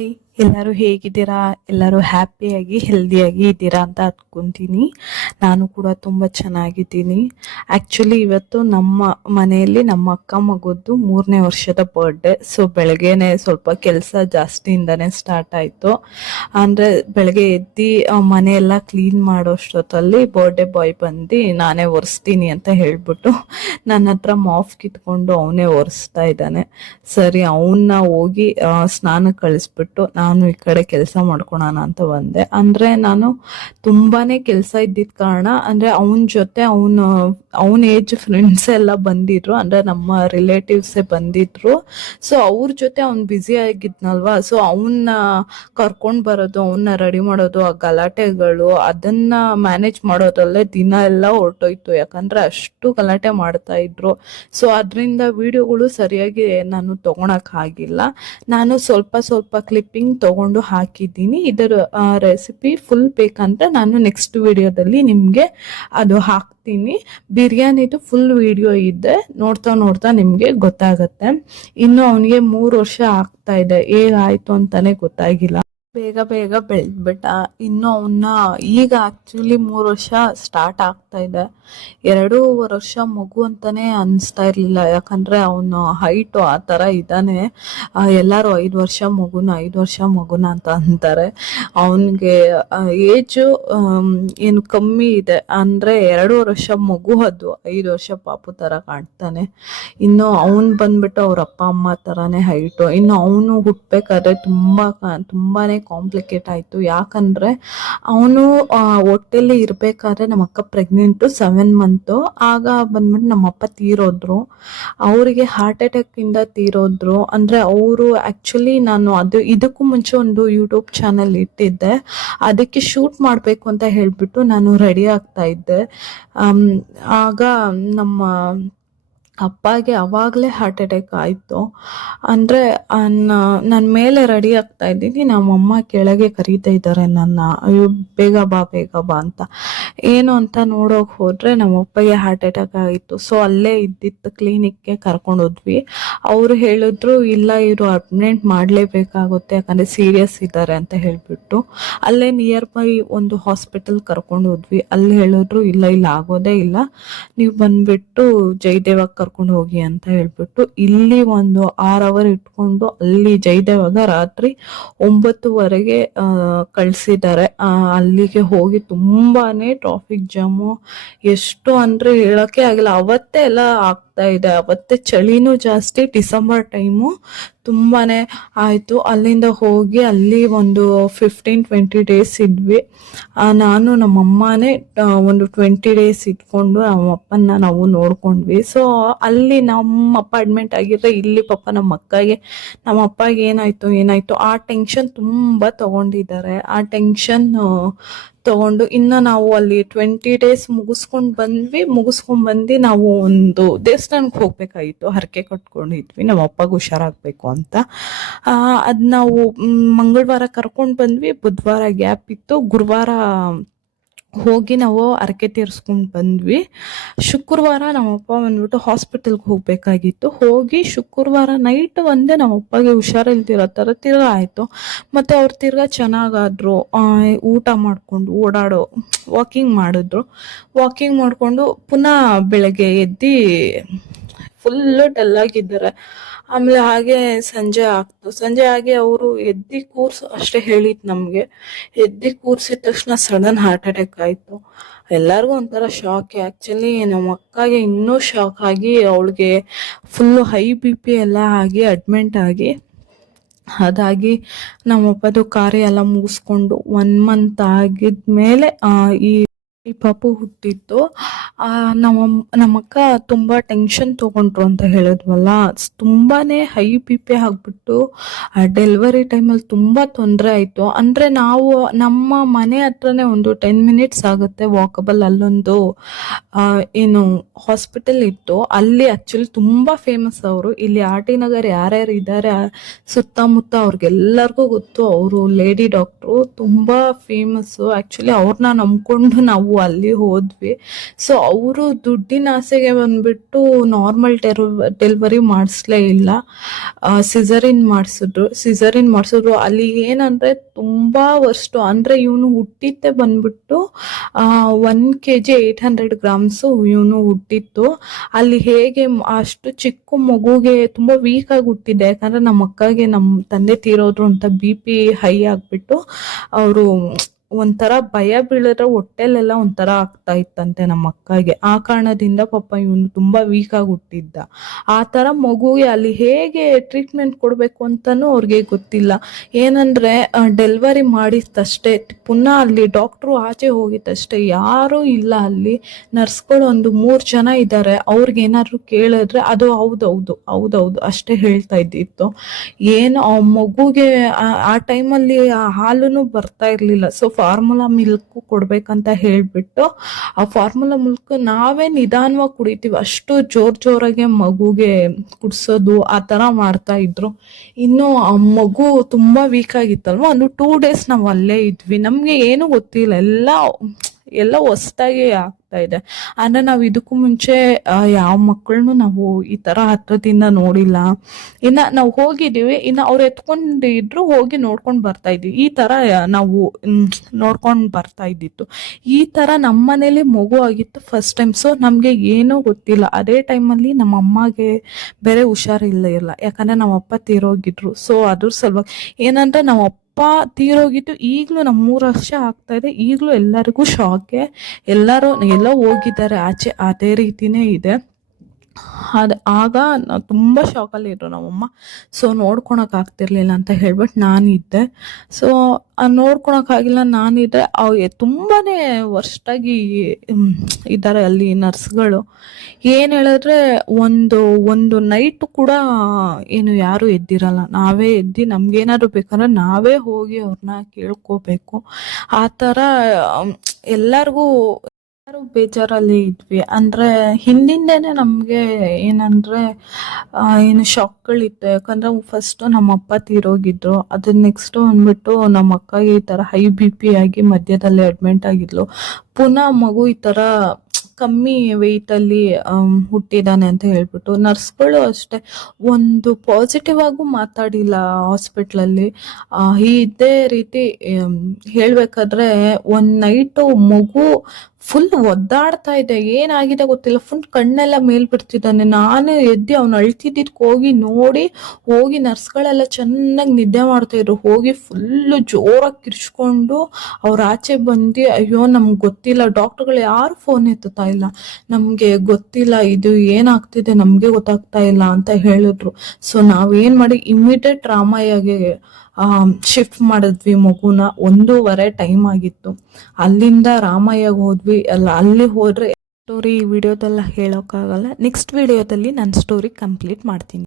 Hi, ಎಲ್ಲರೂ ಹೇಗಿದ್ದೀರಾ? ಎಲ್ಲರೂ ಹ್ಯಾಪಿಯಾಗಿ ಹೆಲ್ದಿಯಾಗಿ ಇದ್ದೀರಾ ಅಂತ ಅಂದ್ಕೊತೀನಿ. ನಾನು ಕೂಡ ತುಂಬ ಚೆನ್ನಾಗಿದ್ದೀನಿ. ಆ್ಯಕ್ಚುಲಿ ಇವತ್ತು ನಮ್ಮ ಮನೆಯಲ್ಲಿ ನಮ್ಮ ಅಕ್ಕ ಮಗದ್ದು 3ನೇ ವರ್ಷದ ಬರ್ಡೇ. ಸೊ ಬೆಳಗ್ಗೆನೆ ಸ್ವಲ್ಪ ಕೆಲಸ ಜಾಸ್ತಿಯಿಂದನೇ ಸ್ಟಾರ್ಟ್ ಆಯಿತು. ಅಂದರೆ ಬೆಳಗ್ಗೆ ಎದ್ದು ಮನೆಯೆಲ್ಲ ಕ್ಲೀನ್ ಮಾಡೋಷ್ಟೊತ್ತಲ್ಲಿ ಬರ್ಡೇ ಬಾಯ್ ಬಂದು ನಾನೇ ಒರೆಸ್ತೀನಿ ಅಂತ ಹೇಳ್ಬಿಟ್ಟು ನನ್ನ ಹತ್ರ ಮಾಫ್ ಕಿತ್ಕೊಂಡು ಅವನೇ ಒರೆಸ್ತಾ ಇದ್ದಾನೆ. ಸರಿ, ಅವನ್ನ ಹೋಗಿ ಸ್ನಾನ ಕಳಿಸ್ಬಿಟ್ಟು ನಾನು ಈ ಕಡೆ ಕೆಲಸ ಮಾಡ್ಕೊಳೋಣ ಅಂತ ಬಂದೆ. ಅಂದರೆ ನಾನು ತುಂಬಾನೇ ಕೆಲಸ ಇದ್ದಿದ್ದ ಕಾರಣ, ಅಂದರೆ ಅವನ ಜೊತೆ ಅವನ ಏಜ್ ಫ್ರೆಂಡ್ಸ್ ಎಲ್ಲ ಬಂದಿದ್ರು, ಅಂದರೆ ನಮ್ಮ ರಿಲೇಟಿವ್ಸೇ ಬಂದಿದ್ರು. ಸೊ ಅವ್ರ ಜೊತೆ ಅವ್ನು ಬ್ಯುಸಿ ಆಗಿದ್ನಲ್ವಾ, ಸೊ ಅವನ್ನ ಕರ್ಕೊಂಡು ಬರೋದು, ಅವನ್ನ ರೆಡಿ ಮಾಡೋದು, ಆ ಗಲಾಟೆಗಳು, ಅದನ್ನ ಮ್ಯಾನೇಜ್ ಮಾಡೋದ್ರಲ್ಲೇ ದಿನ ಎಲ್ಲ ಹೊರಟೋಯ್ತು. ಯಾಕಂದ್ರೆ ಅಷ್ಟು ಗಲಾಟೆ ಮಾಡ್ತಾ ಇದ್ರು. ಸೊ ಅದರಿಂದ ವಿಡಿಯೋಗಳು ಸರಿಯಾಗಿ ನಾನು ತಗೊಳಕ್ ಆಗಿಲ್ಲ. ನಾನು ಸ್ವಲ್ಪ ಸ್ವಲ್ಪ ಕ್ಲಿಪ್ಪಿಂಗ್ ತಗೊಂಡು ಹಾಕಿದ್ದೀನಿ. ಇದರ ರೆಸಿಪಿ ಫುಲ್ ಬೇಕಂದ್ರೆ ನಾನು ನೆಕ್ಸ್ಟ್ ವಿಡಿಯೋದಲ್ಲಿ ನಿಮಗೆ ಅದು ಹಾಕ್ತೀನಿ. ಬಿರಿಯಾನಿದು ಫುಲ್ ವಿಡಿಯೋ ಇದೆ, ನೋಡ್ತಾ ನೋಡ್ತಾ ನಿಮಗೆ ಗೊತ್ತಾಗತ್ತೆ. ಇನ್ನು ಅವನಿಗೆ 3 ವರ್ಷ ಆಗ್ತಾ ಇದೆ, ಹೇಗಾಯ್ತು ಅಂತಾನೆ ಗೊತ್ತಾಗಿಲ್ಲ. ಬೇಗ ಬೇಗ ಬೆಳೆದ್ಬಿಟ್ಟ. ಇನ್ನು ಅವನ್ನ ಈಗ ಆಕ್ಚುಲಿ 3 ವರ್ಷ ಸ್ಟಾರ್ಟ್ ಆಗ್ತಾ ಇದೆ. 2.5 ವರ್ಷ ಮಗು ಅಂತಾನೆ ಅನಿಸ್ತಾ ಇರ್ಲಿಲ್ಲ, ಯಾಕಂದ್ರೆ ಅವನು ಹೈಟು ಆ ಥರ ಇದ್ದಾನೆ. ಎಲ್ಲರೂ 5 ವರ್ಷ ಮಗುನ ಅಂತ ಅಂತಾರೆ. ಅವನಿಗೆ ಏಜು ಏನು ಕಮ್ಮಿ ಇದೆ, ಅಂದರೆ 2 ವರ್ಷ ಮಗು, ಅದು 5 ವರ್ಷ ಪಾಪು ಥರ ಕಾಣ್ತಾನೆ. ಇನ್ನು ಅವನು ಬಂದ್ಬಿಟ್ಟು ಅವ್ರ ಅಪ್ಪ ಅಮ್ಮ ಥರನೇ ಹೈಟು. ಇನ್ನು ಅವನು ಹುಟ್ಟಬೇಕಾದ್ರೆ ತುಂಬಾನೇ ಕಾಂಪ್ಲಿಕೇಟ್ ಆಯಿತು. ಯಾಕಂದರೆ ಅವನು ಹೊಟ್ಟೆಲಿ ಇರಬೇಕಾದ್ರೆ ನಮ್ಮ ಅಕ್ಕ ಪ್ರೆಗ್ನೆಂಟು 7 ಮಂತು. ಆಗ ಬಂದ್ಬಿಟ್ಟು ನಮ್ಮಪ್ಪ ತೀರೋದ್ರು. ಅವರಿಗೆ ಹಾರ್ಟ್ ಅಟ್ಯಾಕಿಂದ ತೀರೋದ್ರು. ಅಂದರೆ ಅವರು ಆ್ಯಕ್ಚುಲಿ ನಾನು ಇದಕ್ಕೂ ಮುಂಚೆ ಒಂದು ಯೂಟ್ಯೂಬ್ ಚಾನಲ್ ಇಟ್ಟಿದ್ದೆ, ಅದಕ್ಕೆ ಶೂಟ್ ಮಾಡಬೇಕು ಅಂತ ಹೇಳಿಬಿಟ್ಟು ನಾನು ರೆಡಿ ಆಗ್ತಾ ಇದ್ದೆ. ಆಗ ನಮ್ಮ ಅಪ್ಪಗೆ ಅವಾಗಲೇ ಹಾರ್ಟ್ ಅಟ್ಯಾಕ್ ಆಯಿತು. ಅಂದರೆ ನನ್ನ ಮೇಲೆ ರೆಡಿ ಆಗ್ತಾ ಇದ್ದೀನಿ, ನಮ್ಮಮ್ಮ ಕೆಳಗೆ ಕರೀತಾ ಇದ್ದಾರೆ ನನ್ನ, ಅಯ್ಯೋ ಬೇಗ ಬಾ ಅಂತ. ಏನು ಅಂತ ನೋಡೋಕೆ ಹೋದರೆ ನಮ್ಮಪ್ಪಗೆ ಹಾರ್ಟ್ ಅಟ್ಯಾಕ್ ಆಗಿತ್ತು. ಸೊ ಅಲ್ಲೇ ಇದ್ದಿತ್ತು ಕ್ಲಿನಿಕ್ಗೆ ಕರ್ಕೊಂಡು ಹೋದ್ವಿ. ಅವರು ಹೇಳಿದ್ರು, ಇಲ್ಲ ಇವರು ಅಡ್ಮಿಟ್ ಮಾಡಲೇಬೇಕಾಗುತ್ತೆ, ಯಾಕಂದರೆ ಸೀರಿಯಸ್ ಇದ್ದಾರೆ ಅಂತ ಹೇಳಿಬಿಟ್ಟು. ಅಲ್ಲೇ ನಿಯರ್ ಬೈ ಒಂದು ಹಾಸ್ಪಿಟಲ್ ಕರ್ಕೊಂಡು ಹೋದ್ವಿ. ಅಲ್ಲಿ ಹೇಳಿದ್ರು, ಇಲ್ಲ ಆಗೋದೇ ಇಲ್ಲ, ನೀವು ಬಂದ್ಬಿಟ್ಟು ಜಯದೇವಾಗ ಕರ್ಕೊಂಡು ಹೋಗಿ ಅಂತ ಹೇಳ್ಬಿಟ್ಟು ಇಲ್ಲಿ ಒಂದು 6 ಅವರ್ ಇಟ್ಕೊಂಡು ಅಲ್ಲಿ ಜಯದೇವಾಗ ರಾತ್ರಿ 9ವರೆಗೆ ಕಳ್ಸಿದ್ದಾರೆ. ಅಲ್ಲಿಗೆ ಹೋಗಿ ತುಂಬಾನೇ ಟ್ರಾಫಿಕ್ ಜಾಮು, ಎಷ್ಟು ಅಂದ್ರೆ ಹೇಳಕ್ಕೆ ಆಗಿಲ್ಲ. ಅವತ್ತೇ ಎಲ್ಲ ಆಗ್ತಾ ಇದೆ, ಅವತ್ತೇ ಚಳಿನೂ ಜಾಸ್ತಿ, ಡಿಸೆಂಬರ್ ಟೈಮು ತುಂಬಾನೇ ಆಯಿತು. ಅಲ್ಲಿಂದ ಹೋಗಿ ಅಲ್ಲಿ ಒಂದು 15-20 ಡೇಸ್ ಇದ್ವಿ. ನಾನು ನಮ್ಮಮ್ಮನೇ ಒಂದು 20 ಡೇಸ್ ಇಟ್ಕೊಂಡು ನಮ್ಮಪ್ಪನ ನಾವು ನೋಡ್ಕೊಂಡ್ವಿ. ಸೊ ಅಲ್ಲಿ ನಮ್ಮಪ್ಪ ಅಡ್ಮಿಟ್ ಆಗಿದ್ರೆ ಇಲ್ಲಿ ಪಾಪ ನಮ್ಮ ಅಪ್ಪಗೆ ಏನಾಯ್ತು ಆ ಟೆನ್ಷನ್ ತುಂಬ ತಗೊಂಡಿದ್ದಾರೆ. ಆ ಟೆನ್ಷನ್ ತಗೊಂಡು ಇನ್ನು ನಾವು ಅಲ್ಲಿ 20 ಡೇಸ್ ಮುಗಿಸ್ಕೊಂಡು ಬಂದು ನಾವು ಒಂದು ದೇವಸ್ಥಾನಕ್ಕೆ ಹೋಗ್ಬೇಕಾಗಿತ್ತು, ಹರಕೆ ಕಟ್ಕೊಂಡಿದ್ವಿ ನಮ್ಮ ಅಪ್ಪಗೆ ಹುಷಾರಾಗಬೇಕು ಅಂತ. ಅದು ನಾವು ಮಂಗಳವಾರ ಕರ್ಕೊಂಡು ಬಂದ್ವಿ, ಬುಧವಾರ ಗ್ಯಾಪ್ ಇತ್ತು, ಗುರುವಾರ ಹೋಗಿ ನಾವು ಹರಕೆ ತೀರಿಸ್ಕೊಂಡು ಬಂದ್ವಿ. ಶುಕ್ರವಾರ ನಮ್ಮಪ್ಪ ಬಂದ್ಬಿಟ್ಟು ಹಾಸ್ಪಿಟಲ್ಗೆ ಹೋಗ್ಬೇಕಾಗಿತ್ತು. ಹೋಗಿ ಶುಕ್ರವಾರ ನೈಟ್ ಒಂದೇ ನಮ್ಮಪ್ಪಗೆ ಹುಷಾರಿಲ್ದಿರೋ ಥರ ತಿರ್ಗಾ ಆಯಿತು. ಮತ್ತು ಅವ್ರು ತಿರ್ಗಾ ಚೆನ್ನಾಗಾದ್ರು, ಊಟ ಮಾಡಿಕೊಂಡು ವಾಕಿಂಗ್ ಮಾಡಿಕೊಂಡು ಪುನಃ ಬೆಳಗ್ಗೆ ಎದ್ದು ಫುಲ್ಲು ಡಲ್ಲಾಗಿದ್ದಾರೆ. ಆಮೇಲೆ ಹಾಗೆ ಸಂಜೆ ಆಗಿ ಅವರು ಎದ್ದು ಕೂರ್ಸು ಅಷ್ಟೇ ಹೇಳಿದ್ದು ನಮಗೆ. ಎದ್ದು ಕೂರ್ಸಿದ ತಕ್ಷಣ ಸಡನ್ ಹಾರ್ಟ್ ಅಟ್ಯಾಕ್ ಆಯಿತು. ಎಲ್ಲರಿಗೂ ಒಂಥರ ಶಾಕ್. ಆ್ಯಕ್ಚುಲಿ ನಮ್ಮ ಅಕ್ಕಗೆ ಇನ್ನೂ ಶಾಕ್ ಆಗಿ ಅವಳಿಗೆ ಫುಲ್ಲು ಹೈ BP ಎಲ್ಲ ಆಗಿ ಅಡ್ಮಿಂಟ್ ಆಗಿ, ಅದಾಗಿ ನಮ್ಮಪ್ಪದು ಕಾರ್ಯ ಎಲ್ಲ ಮುಗಿಸ್ಕೊಂಡು 1 ಮಂತ್ ಆಗಿದ್ಮೇಲೆ ಈ ಪಾಪು ಹುಟ್ಟಿತ್ತು. ನಮ್ಮಕ್ಕ ತುಂಬ ಟೆನ್ಷನ್ ತೊಗೊಂಡ್ರು ಅಂತ ಹೇಳಿದ್ವಲ್ಲ, ತುಂಬಾನೇ ಹೈ BP ಆಗಿಬಿಟ್ಟು ಡೆಲಿವರಿ ಟೈಮಲ್ಲಿ ತುಂಬ ತೊಂದರೆ ಆಯಿತು. ಅಂದರೆ ನಾವು ನಮ್ಮ ಮನೆ ಹತ್ರನೇ ಒಂದು 10 ಮಿನಿಟ್ಸ್ ಆಗುತ್ತೆ ವಾಕಬಲ್, ಅಲ್ಲೊಂದು ಏನು ಹಾಸ್ಪಿಟಲ್ ಇತ್ತು. ಅಲ್ಲಿ ಆ್ಯಕ್ಚುಲಿ ತುಂಬ ಫೇಮಸ್ ಅವರು. ಇಲ್ಲಿ RT ನಗರ್ ಯಾರ್ಯಾರು ಇದ್ದಾರೆ ಸುತ್ತಮುತ್ತ ಅವ್ರಿಗೆಲ್ಲರಿಗೂ ಗೊತ್ತು. ಅವರು ಲೇಡಿ ಡಾಕ್ಟ್ರು, ತುಂಬ ಫೇಮಸ್ಸು. ಆ್ಯಕ್ಚುಲಿ ಅವ್ರನ್ನ ನಂಬ್ಕೊಂಡು ನಾವು ನಾವು ಅಲ್ಲಿ ಹೋದ್ವಿ. ಸೊ ಅವರು ದುಡ್ಡಿನ ಆಸೆಗೆ ಬಂದ್ಬಿಟ್ಟು ನಾರ್ಮಲ್ ಡೆಲಿವರಿ ಮಾಡಿಸ್ಲೇ ಇಲ್ಲ, ಸಿಸರಿನ್ ಮಾಡಿಸಿದ್ರು. ಅಲ್ಲಿ ಏನಂದ್ರೆ ತುಂಬಾ ವರ್ಷ ಅಂದ್ರೆ ಇವನು ಹುಟ್ಟಿದ್ದೆ ಬಂದ್ಬಿಟ್ಟು 1 kg 800 grams ಇವನು ಹುಟ್ಟಿತ್ತು. ಅಲ್ಲಿ ಹೇಗೆ ಅಷ್ಟು ಚಿಕ್ಕ ಮಗುಗೆ ತುಂಬಾ ವೀಕ್ ಆಗಿ ಹುಟ್ಟಿದ್ದೆ, ಯಾಕಂದ್ರೆ ನಮ್ಮ ಅಕ್ಕಗೆ ನಮ್ಮ ತಂದೆ ತೀರೋದ್ರು ಅಂತ BP ಹೈ ಆಗ್ಬಿಟ್ಟು ಅವರು ಒಂಥರ ಭಯ ಬೀಳಿದ್ರೆ ಹೊಟ್ಟೆಲೆಲ್ಲ ಒಂಥರ ಆಗ್ತಾ ಇತ್ತಂತೆ ನಮ್ಮ ಅಕ್ಕಗೆ. ಆ ಕಾರಣದಿಂದ ಪಾಪ ಇವನು ತುಂಬಾ ವೀಕ್ ಆಗಿ ಹುಟ್ಟಿದ್ದ. ಆ ತರ ಮಗುಗೆ ಅಲ್ಲಿ ಹೇಗೆ ಟ್ರೀಟ್ಮೆಂಟ್ ಕೊಡ್ಬೇಕು ಅಂತಾನು ಅವ್ರಿಗೆ ಗೊತ್ತಿಲ್ಲ. ಏನಂದ್ರೆ ಡೆಲಿವರಿ ಮಾಡಿದಷ್ಟೇ ಪುನಃ ಅಲ್ಲಿ ಡಾಕ್ಟ್ರು ಆಚೆ ಹೋಗಿದ್ದಷ್ಟೇ ಯಾರೂ ಇಲ್ಲ ಅಲ್ಲಿ. ನರ್ಸ್ಗಳು ಒಂದು 3 ಜನ ಇದ್ದಾರೆ. ಅವ್ರಿಗೆ ಏನಾದ್ರು ಕೇಳಿದ್ರೆ ಅದು ಹೌದೌದು ಅಷ್ಟೇ ಹೇಳ್ತಾ ಇದ್ದಿತ್ತು. ಏನು ಆ ಮಗುಗೆ ಆ ಟೈಮಲ್ಲಿ ಹಾಲುನು ಬರ್ತಾ ಇರ್ಲಿಲ್ಲ. ಸೊ ಫಾರ್ಮುಲಾ ಮಿಲ್ಕ್ ಕೊಡ್ಬೇಕಂತ ಹೇಳ್ಬಿಟ್ಟು ಆ ಫಾರ್ಮುಲಾ ಮಿಲ್ಕ್ ನಾವೇ ನಿಧಾನವಾಗಿ ಕುಡಿತೀವಿ, ಅಷ್ಟು ಜೋರಾಗೆ ಮಗುಗೆ ಕುಡ್ಸೋದು ಆ ತರ ಮಾಡ್ತಾ ಇದ್ರು. ಇನ್ನು ಆ ಮಗು ತುಂಬಾ ವೀಕ್ ಆಗಿತ್ತಲ್ವ, ಒಂದು 2 days ನಾವು ಅಲ್ಲೇ ಇದ್ವಿ. ನಮ್ಗೆ ಏನು ಗೊತ್ತಿಲ್ಲ, ಎಲ್ಲ ಹೊಸದಾಗಿ ಆಗ್ತಾ ಇದೆ. ಅಂದ್ರೆ ನಾವು ಇದಕ್ಕೂ ಮುಂಚೆ ಯಾವ ಮಕ್ಕಳನ್ನು ನಾವು ಈ ತರ ಹತ್ರದಿಂದ ನೋಡಿಲ್ಲ. ಇನ್ನ ನಾವು ಹೋಗಿದೀವಿ, ಇನ್ನ ಅವ್ರು ಎತ್ಕೊಂಡಿದ್ರು ಹೋಗಿ ನೋಡ್ಕೊಂಡ್ ಬರ್ತಾ ಇದ್ವಿ. ಈ ತರ ನಾವು ನೋಡ್ಕೊಂಡ್ ಬರ್ತಾ ಇದ್ದಿತ್ತು. ಈ ತರ ನಮ್ಮ ಮನೇಲಿ ಮಗು ಆಗಿತ್ತು ಫಸ್ಟ್ ಟೈಮ್. ಸೊ ನಮ್ಗೆ ಏನೂ ಗೊತ್ತಿಲ್ಲ. ಅದೇ ಟೈಮಲ್ಲಿ ನಮ್ಮ ಅಮ್ಮಗೆ ಬೇರೆ ಹುಷಾರಿಲ್ಲ, ಯಾಕಂದ್ರೆ ನಮ್ಮ ಅಪ್ಪ ತೀರೋಗಿದ್ರು. ಸೊ ಅದ್ರ ಸಲುವಾಗಿ ಏನಂದ್ರೆ ನಮ್ಮ ಅಪ್ಪ ತೀರೋಗಿದ್ದು ಈಗ್ಲೂ ನಮ್ಮ 3 ವರ್ಷ ಆಗ್ತಾ ಇದೆ. ಈಗ್ಲೂ ಎಲ್ಲರಿಗೂ ಶಾಕೆ, ಎಲ್ಲೋ ಹೋಗಿದ್ದಾರೆ ಆಚೆ, ಅದೇ ರೀತಿನೇ ಇದೆ. ಆಗ ತುಂಬಾ ಶಾಕಲ್ಲಿ ಇದ್ರು ನಮ್ಮಮ್ಮ. ಸೊ ನೋಡ್ಕೊಳಕ್ ಆಗ್ತಿರ್ಲಿಲ್ಲ ಅಂತ ಹೇಳ್ಬಿಟ್ಟು ನಾನಿದ್ದೆ. ಸೊ ನೋಡ್ಕೊಳಕ್ ಆಗಿಲ್ಲ, ನಾನಿದ್ರೆ ತುಂಬಾನೇ ವರ್ಷಾಗಿ ಇದ್ದಾರೆ ಅಲ್ಲಿ ನರ್ಸ್ಗಳು. ಏನ್ ಹೇಳಿದ್ರೆ ಒಂದು ನೈಟ್ ಕೂಡ ಏನು ಯಾರು ಎದ್ದಿರಲ್ಲ, ನಾವೇ ಎದ್ದಿ ನಮ್ಗೇನಾದ್ರು ಬೇಕಂದ್ರೆ ನಾವೇ ಹೋಗಿ ಅವ್ರನ್ನ ಕೇಳ್ಕೋಬೇಕು. ಆ ತರ ಎಲ್ಲರಿಗೂ ಬೇಜಾರಲ್ಲಿ ಇದ್ವಿ. ಅಂದ್ರೆ ಹಿಂದಿಂದೇನೆ ನಮ್ಗೆ ಏನಂದ್ರೆ ಏನು ಶಾಕ್ಗಳಿತ್ತು. ಯಾಕಂದ್ರೆ ಫಸ್ಟ್ ನಮ್ಮ ಅಪ್ಪ ತೀರೋಗಿದ್ರು, ಅದ್ರ ನೆಕ್ಸ್ಟ್ ಅಂದ್ಬಿಟ್ಟು ನಮ್ಮ ಅಕ್ಕಗೆ ಈ ತರ ಹೈ BP ಆಗಿ ಮಧ್ಯದಲ್ಲಿ ಅಡ್ಮಿಟ್ ಆಗಿದ್ಲು. ಪುನಃ ಮಗು ಈ ತರ ಕಮ್ಮಿ ವೆಯ್ಟ್ ಅಲ್ಲಿ ಹುಟ್ಟಿದಾನೆ ಅಂತ ಹೇಳ್ಬಿಟ್ಟು ನರ್ಸ್ಗಳು ಅಷ್ಟೇ ಒಂದು ಪಾಸಿಟಿವ್ ಆಗು ಮಾತಾಡಿಲ್ಲ ಹಾಸ್ಪಿಟ್ಲಲ್ಲಿ. ಇದೇ ರೀತಿ ಹೇಳ್ಬೇಕಾದ್ರೆ ಒಂದ್ ನೈಟು ಮಗು ಫುಲ್ ಒದ್ದಾಡ್ತಾ ಇದೆ, ಏನಾಗಿದೆ ಗೊತ್ತಿಲ್ಲ, ಫುಲ್ ಕಣ್ಣೆಲ್ಲ ಮೇಲ್ ಬಿಡ್ತಿದ್ದಾನೆ. ನಾನು ಎದ್ದು ಅವ್ನು ಅಳ್ತಿದ್ದಿದ್ ಹೋಗಿ ನರ್ಸ್ಗಳೆಲ್ಲ ಚೆನ್ನಾಗಿ ನಿದ್ದೆ ಮಾಡ್ತಾ ಇದ್ರು. ಹೋಗಿ ಫುಲ್ಲು ಜೋರಾಗಿ ಕಿರ್ಚ್ಕೊಂಡು ಅವ್ರ ಆಚೆ ಬಂದು, ಅಯ್ಯೋ ನಮ್ಗೆ ಗೊತ್ತಿಲ್ಲ, ಡಾಕ್ಟರ್ಗಳು ಯಾರು ಫೋನ್ ಎತ್ತುತ್ತಾ ಇಲ್ಲ, ನಮ್ಗೆ ಗೊತ್ತಿಲ್ಲ, ಇದು ಏನಾಗ್ತಿದೆ ನಮ್ಗೆ ಗೊತ್ತಾಗ್ತಾ ಇಲ್ಲ ಅಂತ ಹೇಳಿದ್ರು. ಸೊ ನಾವೇನ್ ಮಾಡಿ ಇಮಿಡಿಯೇಟ್ ರಾಮಯ್ಯಗೆ ಶಿಫ್ಟ್ ಮಾಡಿದ್ವಿ ಮಗುನ. 1:15 ಟೈಮ್ ಆಗಿತ್ತು. ಅಲ್ಲಿಂದ ರಾಮಯ್ಯಗೆ ಹೋದ್ವಿ. ಅಲ್ಲಿ ಹೋದ್ರೆ ಸ್ಟೋರಿ ಈ ವಿಡಿಯೋದೆಲ್ಲ ಹೇಳೋಕ್ಕಾಗಲ್ಲ. ನೆಕ್ಸ್ಟ್ ವಿಡಿಯೋದಲ್ಲಿ ನಾನು ಸ್ಟೋರಿ ಕಂಪ್ಲೀಟ್ ಮಾಡ್ತೀನಿ.